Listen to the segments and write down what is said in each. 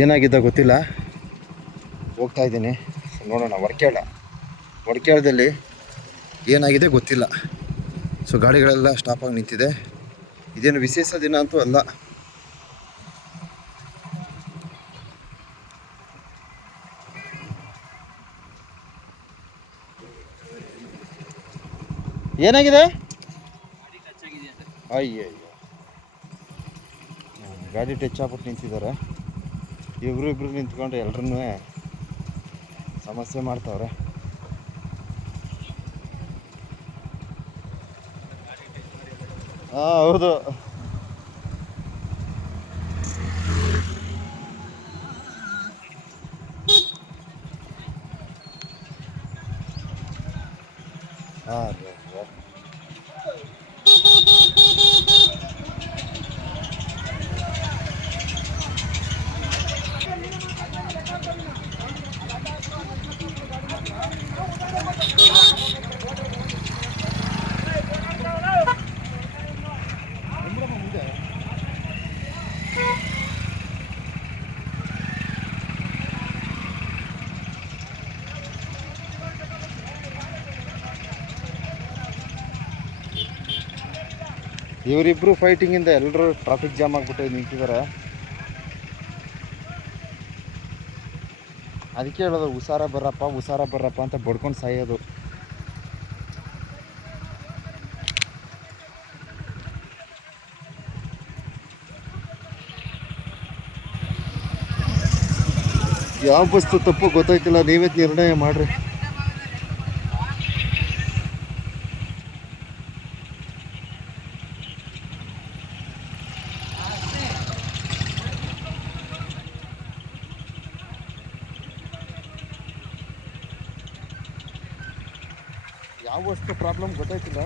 ಏನಾಗಿದ್ದ ಗೊತ್ತಿಲ್ಲ. ಹೋಗ್ತಾ ಇದ್ದೀನಿ. ನೋಡೋಣ ವರ್ಕೇಳ ವರ್ಕೇಳದಲ್ಲಿ ಏನಾಗಿದೆ ಗೊತ್ತಿಲ್ಲ. ಸೊ ಗಾಡಿಗಳೆಲ್ಲ ಸ್ಟಾಪಾಗಿ ನಿಂತಿದೆ. ಇದೇನು ವಿಶೇಷ ದಿನ ಅಂತೂ ಅಲ್ಲ. ಏನಾಗಿದೆ? ಅಯ್ಯೋ ಗಾಡಿ ಟಚ್ ಆಗ್ಬಿಟ್ಟು ನಿಂತಿದ್ದಾರೆ. ಇಬ್ರು ಇಬ್ರು ನಿಂತ್ಕೊಂಡು ಎಲ್ರನ್ನೂ ಸಮಸ್ಯೆ ಮಾಡ್ತಾವ್ರೆ. ಹಾಂ ಹೌದು. ಹಾಂ ಇವರಿಬ್ರು ಫೈಟಿಂಗಿಂದ ಎಲ್ಲರೂ ಟ್ರಾಫಿಕ್ ಜಾಮ್ ಆಗಿಬಿಟ್ಟು ನಿಂತಿದ್ದಾರೆ ಅದಕ್ಕೆ ಹೇಳೋದು, ಹುಷಾರ ಬರ್ರಪ್ಪ ಹುಷಾರ ಬರ್ರಪ್ಪ ಅಂತ ಬಡ್ಕೊಂಡು ಸಾಯೋದು. ಯಾವ ಬಸ್ತು ತಪ್ಪು ಗೊತ್ತಾಯ್ತಿಲ್ಲ, ನೀವೇ ನಿರ್ಣಯ ಮಾಡ್ರಿ. ಯಾವ ವಸ್ತು ಪ್ರಾಬ್ಲಮ್ ಗೊತ್ತಾಯ್ತಿಲ್ಲ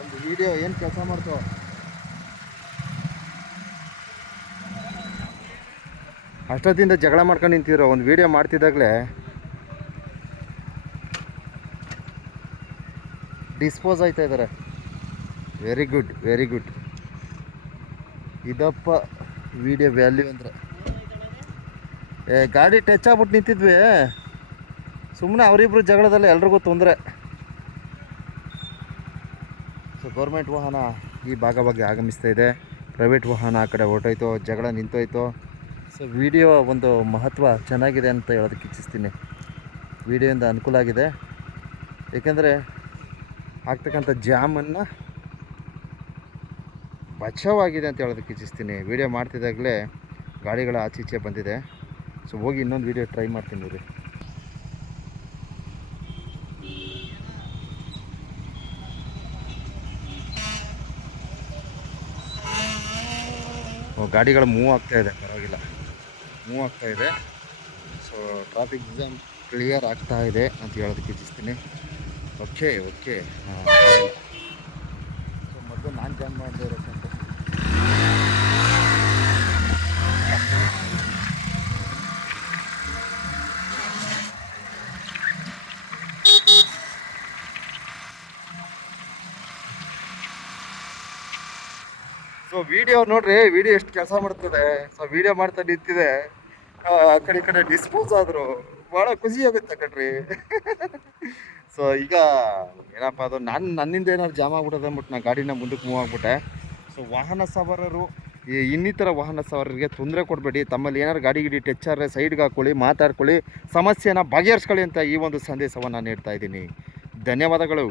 ಒಂದು ವಿಡಿಯೋ ಏನು ಕೆಲಸ ಮಾಡ್ತೋ? ಅಷ್ಟೊತ್ತಿಂದ ಜಗಳ ಮಾಡ್ಕೊಂಡು ನಿಂತಿದ್ರು, ಒಂದು ವಿಡಿಯೋ ಮಾಡ್ತಿದ್ದಾಗಲೇ. ಡಿಸ್ಪೋಸ್ ಆಯ್ತಾ ಇದ್ದಾರೆ ವೆರಿ ಗುಡ್ ವೆರಿ ಗುಡ್ ಇದಪ್ಪ ವಿಡಿಯೋ ವ್ಯಾಲ್ಯೂ ಅಂದ್ರೆ. ಏ, ಗಾಡಿ ಟಚ್ ಆಗ್ಬಿಟ್ಟು ನಿಂತಿದ್ವಿ. ಸುಮ್ಮನೆ ಅವರಿಬ್ರು ಜಗಳದಲ್ಲಿ ಎಲ್ರಿಗೂ ತೊಂದರೆ. ಸೊ ಗೌರ್ಮೆಂಟ್ ವಾಹನ ಈ ಭಾಗ ಬಗ್ಗೆ ಆಗಮಿಸ್ತಾ ಇದೆ. ಪ್ರೈವೇಟ್ ವಾಹನ ಆ ಕಡೆ ಹೊರಟೋಯ್ತು, ಜಗಳ ನಿಂತೋಯ್ತು. ಸೊ ವಿಡಿಯೋ ಒಂದು ಮಹತ್ವ ಚೆನ್ನಾಗಿದೆ ಅಂತ ಹೇಳೋದಕ್ಕೆ ಇಚ್ಛಿಸ್ತೀನಿ. ವಿಡಿಯೋಯಿಂದ ಅನುಕೂಲ ಆಗಿದೆ. ಏಕೆಂದರೆ, ಆಗ್ತಕ್ಕಂಥ ಜಾಮನ್ನು ಬಚಾವಾಗಿದೆ ಅಂತ ಹೇಳೋದಕ್ಕೆ ಇಚ್ಛಿಸ್ತೀನಿ. ವಿಡಿಯೋ ಮಾಡ್ತಿದ್ದಾಗಲೇ ಗಾಡಿಗಳ ಆಚೆ ಈಚೆ ಬಂದಿದೆ. ಸೊ ಹೋಗಿ ಇನ್ನೊಂದು ವಿಡಿಯೋ ಟ್ರೈ ಮಾಡ್ತೀನಿ ನೋಡಿ. ಗಾಡಿಗಳು ಮೂವ್ ಆಗ್ತಾ ಇದೆ. ಪರವಾಗಿಲ್ಲ. ಮೂವ್ ಆಗ್ತಾ ಇದೆ. ಸೊ ಟ್ರಾಫಿಕ್ ಜಾಮ್ ಕ್ಲಿಯರ್ ಆಗ್ತಾ ಇದೆ ಅಂತ ಹೇಳೋದಕ್ಕೆ ಇಚ್ಛಿಸ್ತೀನಿ. ಓಕೆ ಓಕೆ ಸೊ ಮೊದಲು ನಾನು ಜಾಮ್ ಮಾಡದೇ ಸೊ ವಿಡಿಯೋ ನೋಡ್ರಿ ವಿಡಿಯೋ ಎಷ್ಟು ಕೆಲಸ ಮಾಡ್ತದೆ. ಸೊ ವಿಡಿಯೋ ಮಾಡ್ತಾ ನಿಂತಿದೆ. ಆ ಕಡೆ ಕಡೆ ಡಿಸ್ಪೋಸ್ ಆದರು. ಭಾಳ ಖುಷಿ ಆಗುತ್ತೆ ಕಣ್ರಿ. ಸೊ ಈಗ ಏನಪ್ಪ ಅದು, ನಾನು, ನನ್ನಿಂದ ಏನಾದ್ರು ಜಾಮ್ ಆಗ್ಬಿಟ್ಟದೆ ಅಂದ್ಬಿಟ್ಟು ನಾ ಗಾಡಿನ ಮುಂದಕ್ಕೆ ಮೂವ್ ಆಗ್ಬಿಟ್ಟೆ. ಸೊ ವಾಹನ ಸವಾರರು, ಈ ಇನ್ನಿತರ ವಾಹನ ಸವಾರರಿಗೆ ತೊಂದರೆ ಕೊಡಬೇಡಿ. ತಮ್ಮಲ್ಲಿ ಏನಾದ್ರು ಗಾಡಿ ಗಿಡಿ ಟಚ್ ಆದರೆ ಸೈಡ್ಗೆ ಹಾಕ್ಕೊಳ್ಳಿ ಮಾತಾಡ್ಕೊಳ್ಳಿ, ಸಮಸ್ಯೆನ ಬಗೆಹರಿಸ್ಕೊಳ್ಳಿ ಅಂತ ಈ ಒಂದು ಸಂದೇಶವನ್ನು ನೀಡ್ತಾ ಇದ್ದೀನಿ. ಧನ್ಯವಾದಗಳು.